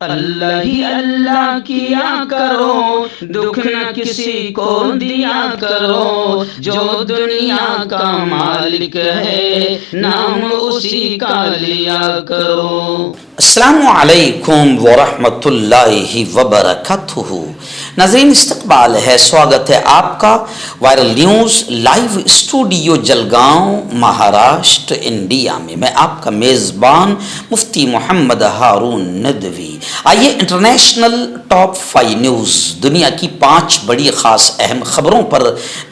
اللہ ہی اللہ کیا کرو، دکھ نہ کسی کو دیا کرو، جو دنیا کا مالک ہے نام اسی کا لیا کرو۔ السلام علیکم ورحمۃ اللہ وبرکاتہ۔ ناظرین استقبال ہے، سواگت ہے آپ کا viral news live studio Jalgaon Maharashtra India میں آپ کا میزبان مفتی محمد ہارون ندوی۔ آئیے انٹرنیشنل ٹاپ 5 نیوز، دنیا کی 5 بڑی خاص اہم خبروں پر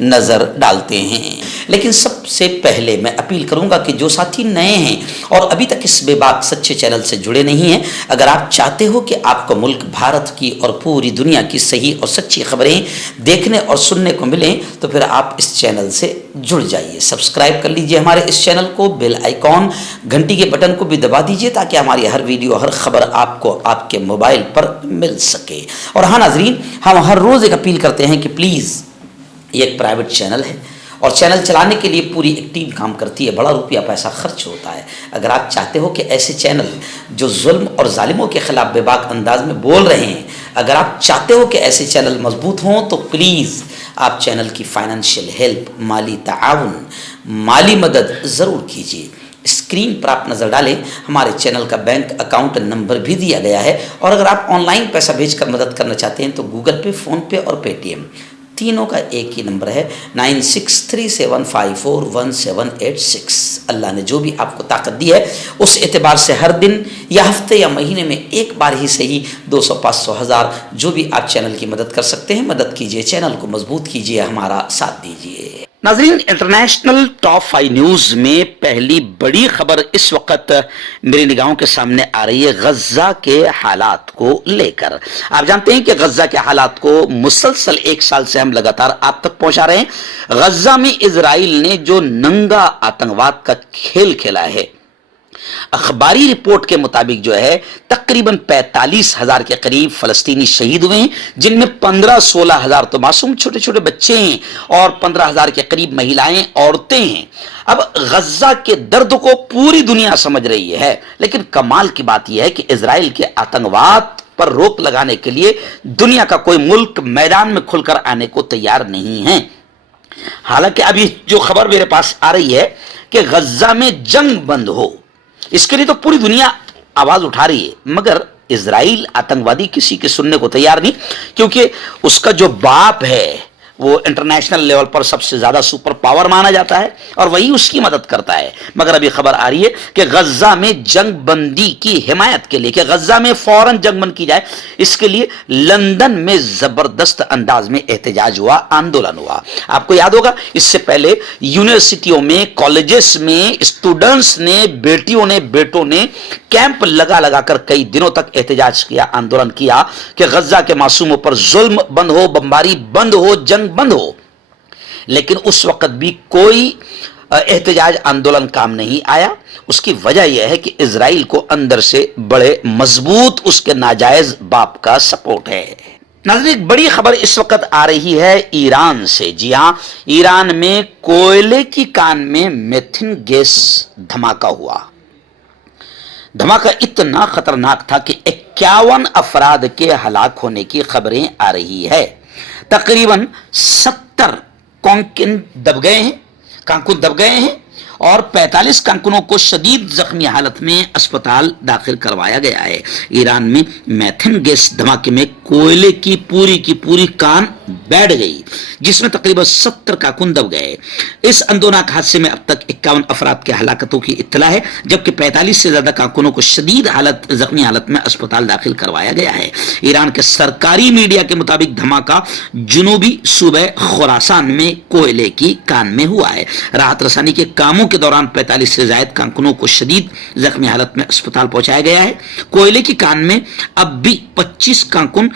نظر ڈالتے ہیں۔ لیکن سب سے پہلے میں اپیل کروں گا کہ جو ساتھی نئے ہیں اور ابھی تک اس بے باک سچے چینل سے جڑے نہیں ہیں، اگر آپ چاہتے ہو کہ آپ کو ملک بھارت کی اور پوری دنیا کی صحیح اور سچی خبریں دیکھنے اور سننے کو ملیں تو پھر آپ اس چینل سے جڑ جائیے، سبسکرائب کر لیجئے ہمارے اس چینل کو، بیل آئیکن گھنٹی کے بٹن کو بھی دبا دیجئے تاکہ ہماری ہر ویڈیو ہر خبر آپ کو آپ کے موبائل پر مل سکے۔ اور ہاں ناظرین، ہم ہر روز ایک اپیل کرتے ہیں کہ پلیز، یہ ایک پرائیویٹ چینل ہے اور چینل چلانے کے لیے پوری ایک ٹیم کام کرتی ہے، بڑا روپیہ پیسہ خرچ ہوتا ہے۔ اگر آپ چاہتے ہو کہ ایسے چینل جو ظلم اور ظالموں کے خلاف بے باک انداز میں بول رہے ہیں، اگر آپ چاہتے ہو کہ ایسے چینل مضبوط ہوں تو پلیز آپ چینل کی فائنینشیل ہیلپ، مالی تعاون، مالی مدد ضرور کیجیے۔ اسکرین پر آپ نظر ڈالیں، ہمارے چینل کا بینک اکاؤنٹ نمبر بھی دیا گیا ہے، اور اگر آپ آن لائن پیسہ بھیج کر مدد کرنا چاہتے ہیں تو گوگل پے، فون پے اور پے ٹی ایم تینوں کا ایک ہی نمبر ہے، 9637541786۔ اللہ نے جو بھی آپ کو طاقت دی ہے اس اعتبار سے ہر دن یا ہفتے یا مہینے میں ایک بار ہی صحیح 200، 500، 1000 جو بھی آپ چینل کی مدد کر سکتے ہیں مدد کیجئے، چینل کو مضبوط کیجئے، ہمارا ساتھ دیجئے۔ ناظرین، انٹرنیشنل ٹاپ 5 نیوز میں پہلی بڑی خبر اس وقت میری نگاہوں کے سامنے آ رہی ہے غزہ کے حالات کو لے کر۔ آپ جانتے ہیں کہ غزہ کے حالات کو مسلسل 1 سال سے ہم لگاتار آپ تک پہنچا رہے ہیں۔ غزہ میں اسرائیل نے جو ننگا آتنکواد کا کھیل کھیلا ہے، اخباری رپورٹ کے مطابق جو ہے تقریباً 45,000 کے قریب فلسطینی شہید ہوئے ہیں، جن میں 15-16 تو معصوم چھوٹے چھوٹے بچے ہیں اور 15,000 کے قریب مہیلائیں، عورتیں ہیں۔ اب غزہ کے درد کو پوری دنیا سمجھ رہی ہے، لیکن کمال کی بات یہ ہے کہ اسرائیل کے آتنکواد پر روک لگانے کے لیے دنیا کا کوئی ملک میدان میں کھل کر آنے کو تیار نہیں ہے۔ حالانکہ ابھی جو خبر میرے پاس آ رہی ہے کہ غزہ میں جنگ بند ہو، اس کے لیے تو پوری دنیا آواز اٹھا رہی ہے، مگر اسرائیل آتنکوادی کسی کے سننے کو تیار نہیں، کیونکہ اس کا جو باپ ہے وہ انٹرنیشنل لیول پر سب سے زیادہ سپر پاور مانا جاتا ہے اور وہی اس کی مدد کرتا ہے۔ مگر ابھی خبر آ رہی ہے کہ غزہ میں جنگ بندی کی حمایت کے لیے، کہ غزہ میں فوراً جنگ بند کی جائے، اس کے لیے لندن میں زبردست انداز میں احتجاج ہوا، آندولن ہوا۔ آپ کو یاد ہوگا اس سے پہلے یونیورسٹیوں میں، کالجز میں اسٹوڈنٹس نے، بیٹیوں نے، بیٹوں نے کیمپ لگا لگا کر کئی دنوں تک احتجاج کیا، آندولن کیا کہ غزہ کے معصوموں پر ظلم بند ہو، بمباری بند ہو، جنگ بند ہو۔ لیکن اس وقت بھی کوئی احتجاج آندولن کام نہیں آیا۔ اس کی وجہ یہ ہے کہ اسرائیل کو اندر سے بڑے مضبوط اس کے ناجائز باپ کا سپورٹ ہے۔ ناظرین، بڑی خبر اس وقت آ رہی ہے ایران سے۔ جی ہاں، ایران میں کوئلے کی کان میں میتھین گیس دھماکہ ہوا۔ دھماکہ اتنا خطرناک تھا کہ 51 افراد کے ہلاک ہونے کی خبریں آ رہی ہے۔ تقریباً 70 کانکن دب گئے ہیں اور 45 کارکنوں کو شدید زخمی حالت میں اسپتال داخل کروایا گیا ہے۔ ایران میں میتھین گیس دھماکے میں کوئلے کی پوری کان بیٹھ گئی، جس میں تقریباً 70 کارکن دب گئے۔ اس اندوناک حادثے میں اب تک 51 افراد کے ہلاکتوں کی اطلاع ہے، جبکہ 45 سے زیادہ کارکنوں کو شدید زخمی حالت میں اسپتال داخل کروایا گیا ہے۔ ایران کے سرکاری میڈیا کے مطابق دھماکہ جنوبی صوبہ خراسان میں کوئلے کی کان میں ہوا ہے۔ راحت رسانی کے کاموں کے دوران 45 سے زائد کارکنوں کو شدید زخمی حالت میں اسپتال پہنچایا گیا ہے۔ کوئلے کی کان میں اب بھی 25 کارکن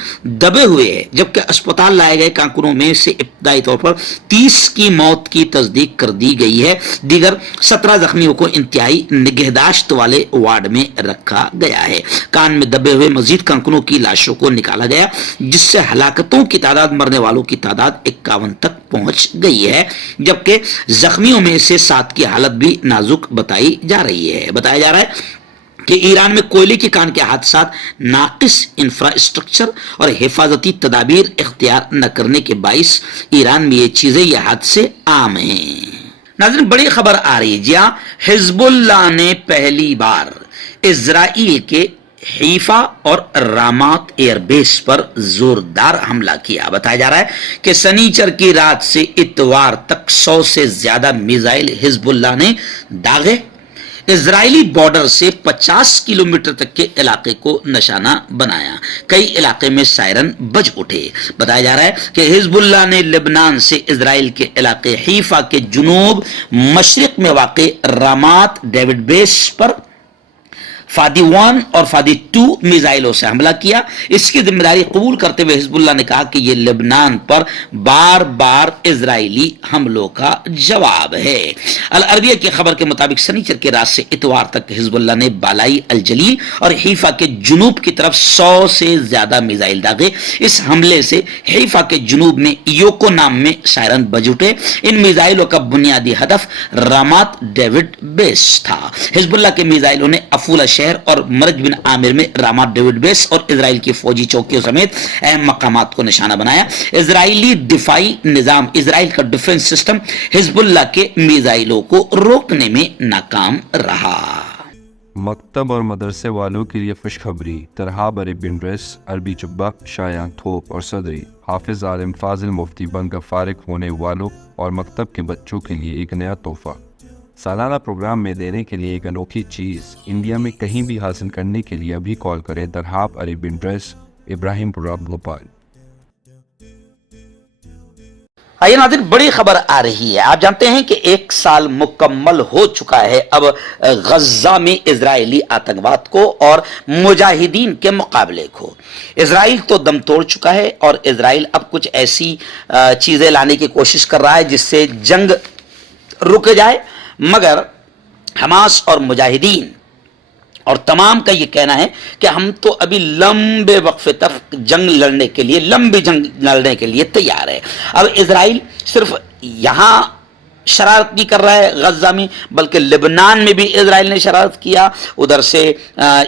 دبے ہوئے ہیں، جبکہ اسپتال لائے گئے کارکنوں میں سے ابتدائی طور پر 30 کی موت کی تصدیق کر دی گئی ہے۔ دیگر 17 زخمیوں کو انتہائی نگہداشت والے وارڈ میں رکھا گیا ہے۔ کان میں دبے ہوئے مزید کارکنوں کی لاشوں کو نکالا گیا، جس سے ہلاکتوں کی تعداد، مرنے والوں کی تعداد 51 تک پہنچ گئی ہے، جبکہ زخمیوں میں سے 7 کی حالت بھی نازک بتائی جا رہی ہے۔ بتایا جا رہا ہے کہ ایران میں کوئلے کی کان کے حادثات ناقص انفراسٹرکچر اور حفاظتی تدابیر اختیار نہ کرنے کے باعث ایران میں یہ چیزیں، یہ حادثے عام ہیں۔ ناظرین بڑی خبر آ رہی ہے، جی ہاں، حزب اللہ نے پہلی بار اسرائیل کے حیفا اور رامات ایئر بیس پر زوردار حملہ کیا۔ بتایا جا رہا ہے کہ سنیچر کی رات سے اتوار تک 100 سے زیادہ میزائل حزب اللہ نے داغے، اسرائیلی بارڈر سے 50 کلومیٹر تک کے علاقے کو نشانہ بنایا، کئی علاقے میں سائرن بج اٹھے۔ بتایا جا رہا ہے کہ حزب اللہ نے لبنان سے اسرائیل کے علاقے حیفا کے جنوب مشرق میں واقع رامات ڈیوڈ بیس پر فادی 1 اور فادی 2 میزائلوں سے حملہ کیا۔ اس کی ذمہ داری قبول کرتے ہوئے حزب اللہ نے کہا کہ یہ لبنان پر بار بار اسرائیلی حملوں کا جواب ہے۔ العربیہ کی خبر کے مطابق سنیچر کی رات سے اتوار تک حزب اللہ نے بالائی الجلیل اور حیفا کے جنوب کی طرف 100 سے زیادہ میزائل داغے۔ اس حملے سے حیفا کے جنوب میں یوکو نام میں سائرن بج اٹھے۔ ان میزائلوں کا بنیادی ہدف رامات ڈیوڈ بیس تھا۔ حزب اللہ کے میزائلوں نے افولہ شہر اور مرج بن عامر میں رامات ڈیوڈ بیس اور اسرائیل کی فوجی چوکیوں سمیت اہم مقامات کو نشانہ بنایا۔ اسرائیلی دفاعی نظام، اسرائیل کا ڈیفنس سسٹم حزب اللہ کے میزائلوں کو روکنے میں ناکام رہا۔ مکتب اور مدرسے والوں کے لیے خوشخبری، ترہاب عربین ڈریس، عربی جبہ، شایان تھوپ اور صدری، حافظ عالم فاضل مفتی بن کر فارغ ہونے والوں اور مکتب کے بچوں کے لیے ایک نیا تحفہ۔ سالانہ پروگرام میں دینے کے لیے ایک انوکھی چیز انڈیا میں کہیں بھی حاصل کرنے کے لیے ابھی کال کریں ترہاب عربین ڈریس، ابراہیم پورہ، بھوپال۔ آئیے ناظرین بڑی خبر آ رہی ہے، آپ جانتے ہیں کہ 1 سال مکمل ہو چکا ہے اب غزہ میں اسرائیلی آتنکواد کو اور مجاہدین کے مقابلے کو۔ اسرائیل تو دم توڑ چکا ہے اور اسرائیل اب کچھ ایسی چیزیں لانے کی کوشش کر رہا ہے جس سے جنگ رک جائے، مگر حماس اور مجاہدین اور تمام کا یہ کہنا ہے کہ ہم تو ابھی لمبے وقفے تک جنگ لڑنے کے لیے، لمبی جنگ لڑنے کے لیے تیار ہے۔ اب اسرائیل صرف یہاں شرارت نہیں کر رہا ہے غزہ میں، بلکہ لبنان میں بھی اسرائیل نے شرارت کیا، ادھر سے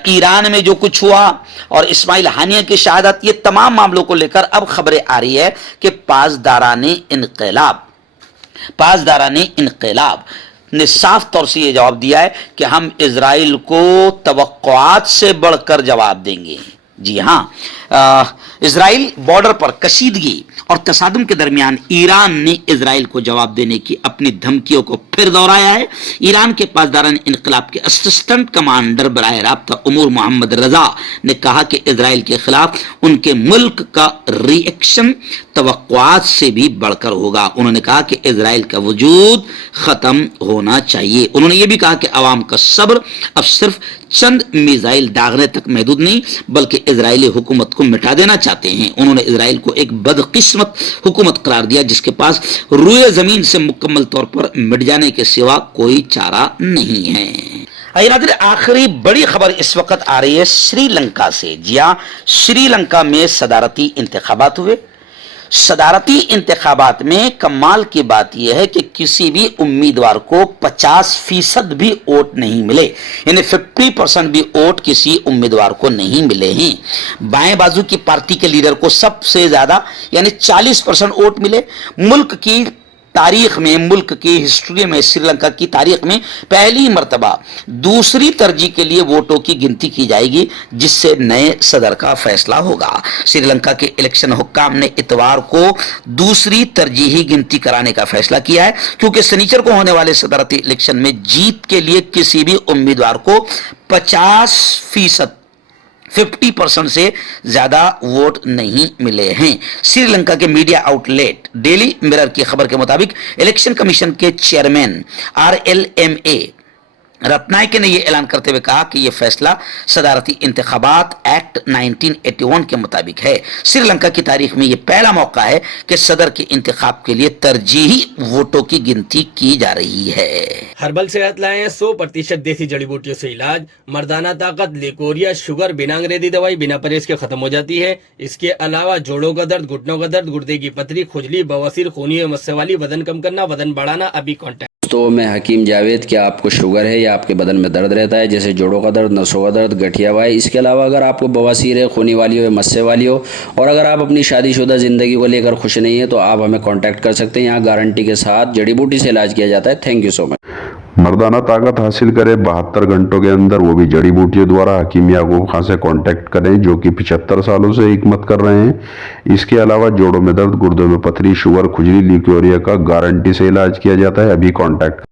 ایران میں جو کچھ ہوا اور اسماعیل ہانیہ کی شہادت، یہ تمام معاملوں کو لے کر اب خبریں آ رہی ہے کہ پاسداران انقلاب نے صاف طور سے یہ جواب دیا ہے کہ ہم اسرائیل کو توقعات سے بڑھ کر جواب دیں گے۔ جی ہاں، اسرائیل بارڈر پر کشیدگی اور تصادم کے درمیان ایران نے اسرائیل کو جواب دینے کی اپنی دھمکیوں کو پھر دہرایا ہے۔ ایران کے پاسداران انقلاب کے اسسٹنٹ کمانڈر براہ رابطہ امور محمد رضا نے کہا کہ اسرائیل کے خلاف ان کے ملک کا ری ایکشن توقعات سے بھی بڑھ کر ہوگا۔ انہوں نے کہا کہ اسرائیل کا وجود ختم ہونا چاہیے۔ انہوں نے یہ بھی کہا کہ عوام کا صبر اب صرف چند میزائل داغنے تک محدود نہیں بلکہ اسرائیلی حکومت کو مٹا دینا چاہتے ہیں۔ انہوں نے اسرائیل کو ایک بدقسمت حکومت قرار دیا جس کے پاس روئے زمین سے مکمل طور پر مٹ جانے کے سوا کوئی چارہ نہیں ہے۔ آخری بڑی خبر اس وقت آ رہی ہے سری لنکا سے۔ جی ہاں، سری لنکا میں صدارتی انتخابات ہوئے۔ صدارتی انتخابات میں کمال کی بات یہ ہے کہ کسی بھی امیدوار کو 50% بھی ووٹ نہیں ملے، یعنی 50% بھی ووٹ کسی امیدوار کو نہیں ملے ہیں۔ بائیں بازو کی پارٹی کے لیڈر کو سب سے زیادہ یعنی 40% ووٹ ملے۔ ملک کی تاریخ میں، ملک کی ہسٹری میں، سری لنکا کی تاریخ میں پہلی مرتبہ دوسری ترجیح کے لیے ووٹوں کی گنتی کی جائے گی جس سے نئے صدر کا فیصلہ ہوگا۔ سری لنکا کے الیکشن حکام نے اتوار کو دوسری ترجیحی گنتی کرانے کا فیصلہ کیا ہے کیونکہ سنیچر کو ہونے والے صدارتی الیکشن میں جیت کے لیے کسی بھی امیدوار کو 50% سے زیادہ ووٹ نہیں ملے ہیں۔ سری لنکا کے media outlet Daily Mirror کی خبر کے مطابق الیکشن کمیشن کے چیئرمین RLMA رتنائکے نے یہ اعلان کرتے ہوئے کہا کہ یہ فیصلہ صدارتی انتخابات ایکٹ 1981 کے مطابق ہے۔ سری لنکا کی تاریخ میں یہ پہلا موقع ہے کہ صدر کے انتخاب کے لیے ترجیحی ووٹوں کی گنتی کی جا رہی ہے۔ ہربل صحت لائیں 100% دیسی جڑی بوٹیوں سے علاج، مردانہ طاقت، لیکوریا، شوگر بنا انگریزی دوائی بنا پرہیز کے ختم ہو جاتی ہے۔ اس کے علاوہ جوڑوں کا درد، گھٹنوں کا درد، گردے کی پتھری، کھجلی، بواسیر، خونی مسے والی، وزن کم کرنا، وزن بڑھانا، ابھی کانٹیکٹ دوستوں میں حکیم جاوید، کیا آپ کو شوگر ہے یا آپ کے بدن میں درد رہتا ہے جیسے جوڑوں کا درد، نسوں کا درد، گٹھیا وائے؟ اس کے علاوہ اگر آپ کو بواسیر ہے، خونی والی ہو یا مسے والی ہو، اور اگر آپ اپنی شادی شدہ زندگی کو لے کر خوش نہیں ہیں تو آپ ہمیں کانٹیکٹ کر سکتے ہیں. یہاں گارنٹی کے ساتھ جڑی بوٹی سے علاج کیا جاتا ہے. تھینک یو سو مچ. مردانہ طاقت حاصل کرے 72 گھنٹوں کے اندر، وہ بھی جڑی بوٹیوں دوارا. حکیم یعقوب خان سے کانٹیکٹ کریں جو کہ 75 سالوں سے حکمت کر رہے ہیں. اس کے علاوہ جوڑوں میں درد، گردوں میں پتھری، شوگر، کھجلی، لیکوریا کا گارنٹی سے علاج کیا جاتا ہے. ابھی کانٹیکٹ